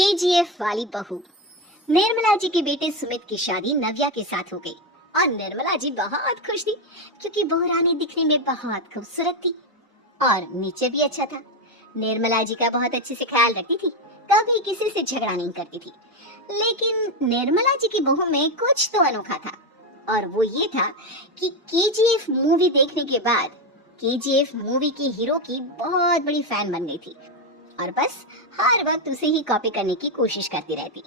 KGF वाली बहू। निर्मला जी के बेटे सुमित की शादी नव्या के साथ हो गई और निर्मला जी बहुत खुश थी क्योंकि बहू रानी दिखने में बहुत खूबसूरत थी और नीचे भी अच्छा था। निर्मला जी का बहुत अच्छे से ख्याल रखती थी, कभी किसी से झगड़ा नहीं करती थी। लेकिन निर्मला जी की बहू में कुछ तो अनोखा था और वो ये था कि केजीएफ मूवी देखने के बाद केजीएफ मूवी के हीरो की बहुत बड़ी फैन बन गई थी और बस हर वक्त उसे ही कॉपी करने की कोशिश करती रहती।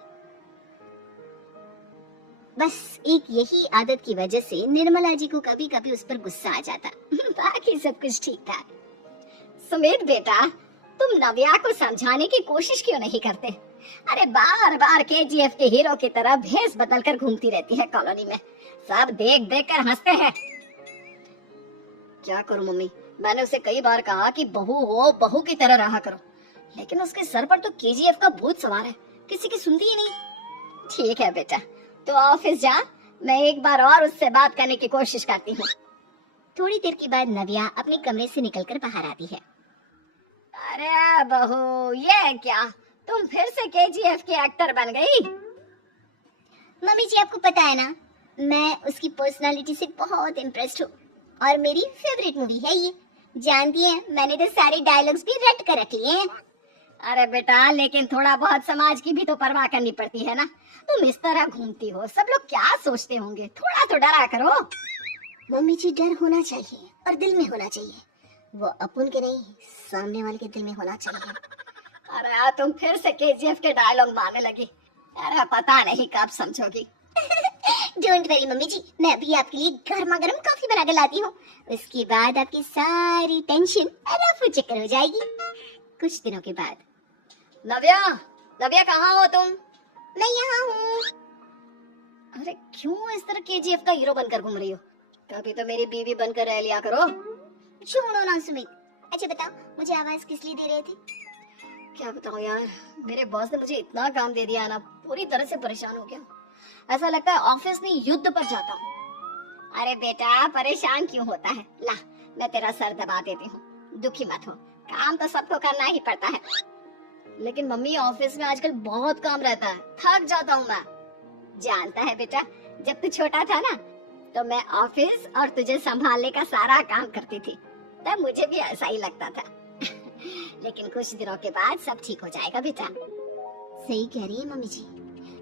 बस एक यही आदत की वजह से निर्मला जी को कभी कभी उस पर गुस्सा आ जाता। बाकी सब कुछ ठीक था। सुमित बेटा, तुम नव्या को समझाने की कोशिश क्यों नहीं करते? अरे बार बार केजीएफ के हीरो की तरह भेष बदलकर घूमती रहती है कॉलोनी में, सब देख देख कर हंसते हैं। क्या करूं मम्मी, मैंने उसे कई बार कहा कि बहू हो, बहू की तरह रहा करो, लेकिन उसके सर पर तो केजीएफ का भूत सवार है, किसी की सुनती ही नहीं। ठीक है बेटा, तो ऑफिस जा, मैं एक बार और उससे बात करने की कोशिश करती हूँ। थोड़ी देर के बाद नव्या अपने कमरे से निकलकर बाहर आती है। अरे बहू, ये क्या, तुम फिर से केजीएफ की एक्टर बन गई? मम्मी जी, आपको पता है ना, मैं उसकी पर्सनालिटी से बहुत इम्प्रेस्ड हूँ और मेरी फेवरेट मूवी है ये। जानती हैं, मैंने तो सारे डायलॉग्स भी रट कर रख लिए हैं। अरे बेटा, लेकिन थोड़ा बहुत समाज की भी तो परवाह करनी पड़ती है ना। तुम इस तरह घूमती हो, सब लोग क्या सोचते होंगे, थोड़ा तो डरा करो। मम्मी जी, डर होना चाहिए और दिल में होना चाहिए, वो अपन के नहीं, सामने वाले के दिल में होना चाहिए। अरे तुम फिर से केजीएफ के डायलॉग मारने लगी। अरे पता नहीं कब समझोगी। डोंट वरी मम्मी जी, मैं अभी आपके लिए गर्मा गर्म कॉफी बना के लाती हूँ। उसके बाद आपकी सारी टेंशन रफू चक्कर हो जाएगी। कुछ दिनों के बाद। नव्या, नव्या कहाँ हो तुम? मैं यहाँ हूँ। अरे क्यों इस तरह केजीएफ का हीरो बनकर घूम रही हो? कभी तो मेरी बीवी बनकर रह लिया करो। छोड़ो ना सुमित। अच्छा बताओ, मुझे आवाज किस लिए दे रहे थे? क्या बताऊं यार, मेरे बॉस ने मुझे इतना काम दे दिया ना, पूरी तरह से परेशान हो गया। ऐसा लगता है ऑफिस में युद्ध पर जाता हूँ। अरे बेटा, परेशान क्यों होता है? ला, मैं तेरा सर दबा देती हूँ, दुखी मत हो, काम तो सबको करना ही पड़ता है। लेकिन मम्मी, ऑफिस में आजकल बहुत काम रहता है, थक जाता हूँ मैं। जानता है बेटा, जब तू छोटा था ना, तो मैं ऑफिस और तुझे संभालने का सारा काम करती थी, तब मुझे भी ऐसा ही लगता था। लेकिन कुछ दिनों के बाद सब ठीक हो जाएगा बेटा। सही कह रही है मम्मी जी,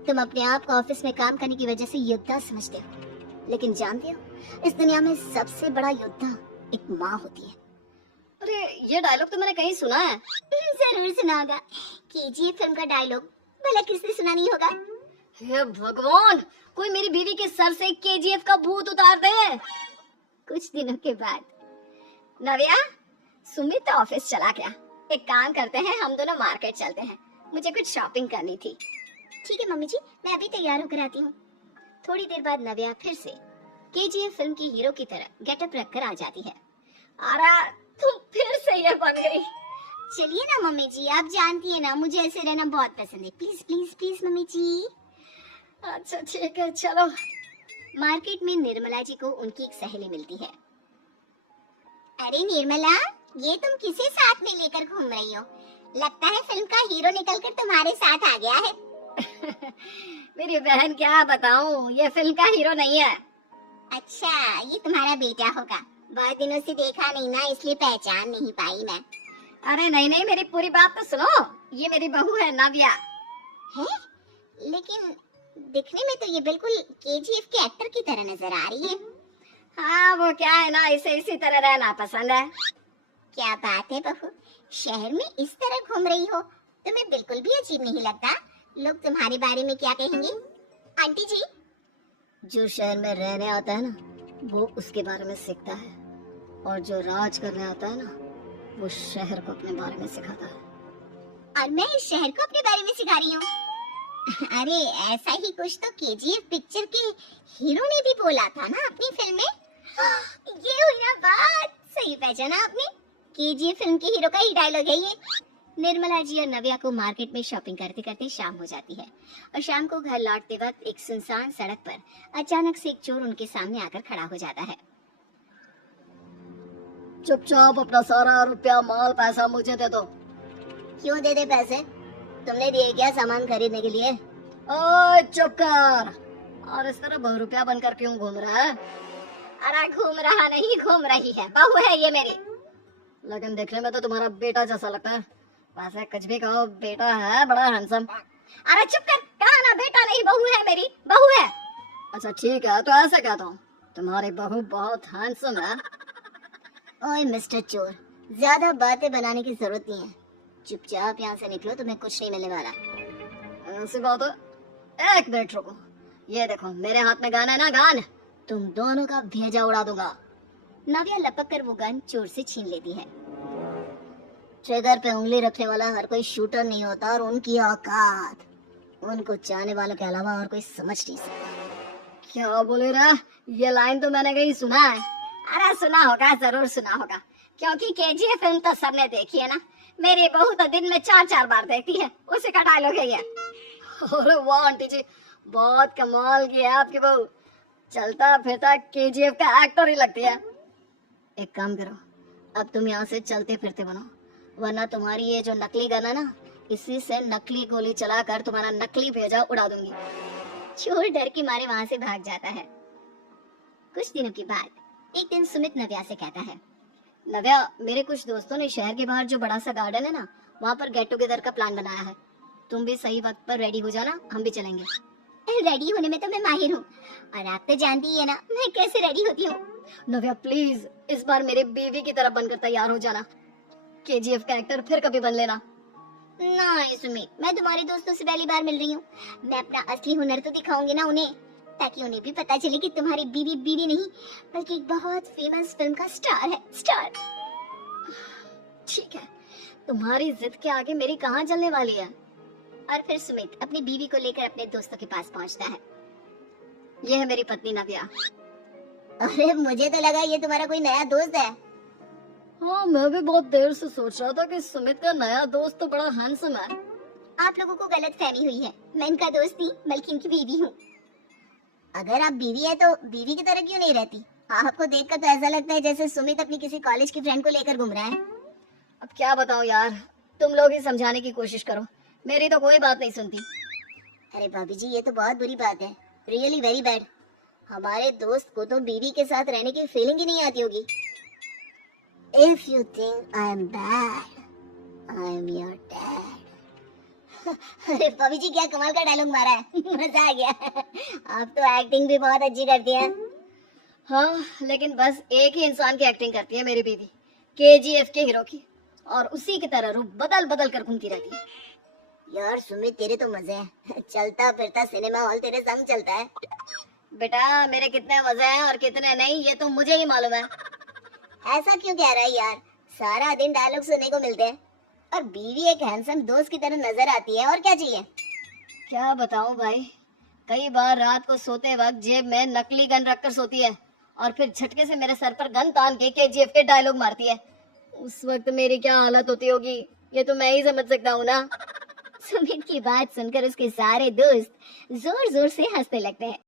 तुम अपने आप को ऑफिस में काम करने की वजह से योद्धा समझते हो, लेकिन जानते हो, इस दुनिया में सबसे बड़ा योद्धा एक माँ होती है। अरे ये डायलॉग तो मैंने कहीं सुना है। जरूर सुना होगा, केजीएफ फिल्म का डायलॉग, भला किसने सुना नहीं होगा? हे भगवान, कोई मेरी बीवी के सर से केजीएफ का भूत उतार दे। कुछ दिनों के बाद। नव्या, सुमित ऑफिस चला गया, एक काम करते हैं, हम दोनों मार्केट चलते हैं, मुझे कुछ शॉपिंग करनी थी। ठीक है मम्मी जी, मैं अभी तैयार होकर आती हूँ। थोड़ी देर बाद नव्या फिर से केजीएफ फिल्म के हीरो की तरह गेटअप रखकर आ जाती है। अरे तुम फिर से ये बन गई। चलिए ना मम्मी जी, आप जानती है ना, मुझे ऐसे रहना बहुत पसंद है। प्लीज प्लीज प्लीज मम्मी जी। अच्छा ठीक है, चलो। मार्केट में निर्मला जी को उनकी एक सहेली मिलती है। अरे निर्मला, ये तुम किसे साथ में लेकर घूम रही हो? लगता है फिल्म का हीरो निकलकर तुम्हारे साथ आ गया है। मेरी बहन, क्या बताऊं, ये फिल्म का हीरो नहीं है। अच्छा, ये तुम्हारा बेटा होगा, बहुत दिनों से देखा नहीं ना, इसलिए पहचान नहीं पाई मैं। अरे नहीं नहीं, मेरी पूरी बात तो सुनो, ये मेरी बहू है नव्या। है? लेकिन दिखने में तो ये बिल्कुल केजीएफ के एक्टर की तरह नजर आ रही है। हाँ, वो क्या है ना, इसे इसी तरह रहना पसंद है। क्या बात है बहू, शहर में इस तरह घूम रही हो, तुम्हें बिल्कुल भी अजीब नहीं लगता? लोग तुम्हारे बारे में क्या कहेंगे? आंटी जी, जो शहर में रहने आता है ना, वो उसके बारे में सीखता है, और जो राज करने आता है ना, वो शहर को अपने बारे में सिखाता है। और मैं इस शहर को अपने बारे में सिखा रही हूँ। अरे ऐसा ही कुछ तो केजीएफ पिक्चर के हीरो ने भी बोला था ना अपनी फिल्म में। ये हुई ना बात, सही पहचाना आपने, केजीएफ फिल्म के हीरो का ही डायलॉग है ये। निर्मला जी और नव्या को मार्केट में शॉपिंग करते करते शाम हो जाती है और शाम को घर लौटते वक्त एक सुनसान सड़क पर अचानक से एक चोर उनके सामने आकर खड़ा हो जाता है। चुपचाप अपना सारा रुपया, माल, पैसा मुझे दे दो। क्यों दे दे पैसे? तुमने दिए क्या सामान खरीदने के लिए? ओए चुप कर। और इस तरह बहुरूपिया बनकर क्यों घूम रहा है? अरे घूम रहा नहीं, घूम रही है, बहू है ये मेरी। लेकिन देखने में तो तुम्हारा बेटा जैसा लगता है। वैसे कुछ भी कहो, बेटा है बड़ा हैंडसम। अरे चुप कर, कहा ना बेटा नहीं, बहू है मेरी, बहू है। अच्छा ठीक है, तो ऐसा कहता हूँ, तुम्हारी बहू बहुत हैंडसम है। ओए मिस्टर चोर, ज्यादा बातें बनाने की जरूरत नहीं है। चुपचाप यहाँ से निकलो, तुम्हें कुछ नहीं मिलने वाला। ऐसी बात है? एक मिनट रुको, ये देखो मेरे हाथ में गन है ना, गन। तुम दोनों का भेजा उड़ा दूंगा। नव्या लपक कर वो गन चोर से छीन लेती है। ट्रिगर पे उंगली रखने वाला हर कोई शूटर नहीं होता, और उनकी औकात उनको चाहने वालों के अलावा और कोई समझ नहीं सकता। क्या बोले रहा? ये लाइन तो मैंने कहीं सुना है। अरे सुना होगा, जरूर सुना होगा, क्योंकि केजीएफ फिल्म तो सबने देखी है ना। मेरी बहू तो दिन में 4-4 बार देखती है, उसी का डायलॉग है ये। अरे वाह आंटी जी, बहुत कमाल की है आपकी बहू। चलता फिरता केजीएफ का एक्टर ही लगती है। एक काम करो, अब तुम यहाँ से चलते फिरते बनो, वरना तुम्हारी ये जो नकली गन है ना, इसी से नकली गोली चलाकर तुम्हारा नकली भेजा उड़ा दूंगी। चोर डर के मारे वहाँ से भाग जाता है। कुछ दिनों के बाद एक दिन सुमित नव्या से कहता है, नव्या, मेरे कुछ दोस्तों ने शहर के बाहर जो बड़ा सा गार्डन है ना, वहाँ पर गेट टुगेदर का प्लान बनाया है। तुम भी सही वक्त पर रेडी हो जाना, हम भी चलेंगे। रेडी होने में तो मैं माहिर हूँ, और आप तो जानती है ना मैं कैसे रेडी होती हूँ। नव्या प्लीज, इस बार मेरे बीवी की तरह बनकर तैयार हो जाना। केजीएफ का एक्टर फिर कभी बन लेना। नहीं सुमित, मैं तुम्हारे दोस्तों से पहली बार मिल रही हूँ। मैं अपना असली हुनर तो दिखाऊंगी ना उन्हें, ताकि उन्हें भी पता चले कि तुम्हारी बीवी बीवी नहीं, बल्कि एक बहुत फेमस फिल्म का स्टार है, स्टार। ठीक है, तुम्हारी जिद के आगे मेरी कहाँ चलने वाली है। और फिर सुमित अपनी बीवी को लेकर अपने दोस्तों के पास पहुँचता है। ये है मेरी पत्नी नव्या। अरे मुझे तो लगा ये तुम्हारा कोई नया दोस्त है। हाँ, मैं भी बहुत देर से सोच रहा था कि सुमित का नया दोस्त तो बड़ा हैंडसम है। आप लोगों को गलत फहमी हुई है, मैं इनका दोस्त नहीं बल्कि इनकी बीवी हूँ। अगर आप बीवी है तो बीवी की तरह क्यों नहीं रहती? आपको देखकर तो ऐसा लगता है जैसे सुमित अपनी किसी कॉलेज की फ्रेंड को लेकर घूम रहा है। अब क्या बताऊँ यार, तुम लोग ही समझाने की कोशिश करो, मेरी तो कोई बात नहीं सुनती। अरे भाभी जी, ये तो बहुत बुरी बात है, रियली वेरी बैड। हमारे दोस्त को तो बीवी के साथ रहने की फीलिंग ही नहीं आती होगी। If you think I am bad, I am your dad. अरे भाभी जी, क्या कमाल का डायलॉग मारा है, मजा आ गया। आप तो एक्टिंग भी बहुत अच्छी करती हैं। हाँ, लेकिन बस एक ही इंसान की एक्टिंग करती है मेरी बीवी, केजीएफ के हीरो की, और उसी की तरह रूप बदल बदल कर घूमती रहती है। यार सुमित, तेरे तो मजे हैं, चलता फिरता सिनेमा हॉल तेरे संग चलता है। बेटा, मेरे कितने मजे हैं और कितने नहीं ये तो मुझे ही मालूम है। ऐसा क्यों कह रहा है यार, सारा दिन डायलॉग सुनने को मिलते हैं, और बीवी एक हैंडसम दोस्त की तरह नजर आती है, और क्या चाहिए। क्या बताऊं भाई, कई बार रात को सोते वक्त जेब में नकली गन रखकर सोती है, और फिर झटके से मेरे सर पर गन तान के केजीएफ के डायलॉग मारती है। उस वक्त मेरी क्या हालत होती होगी, ये तो मैं ही समझ सकता हूँ ना। सुमित की बात सुनकर उसके सारे दोस्त जोर जोर से हंसने लगते हैं।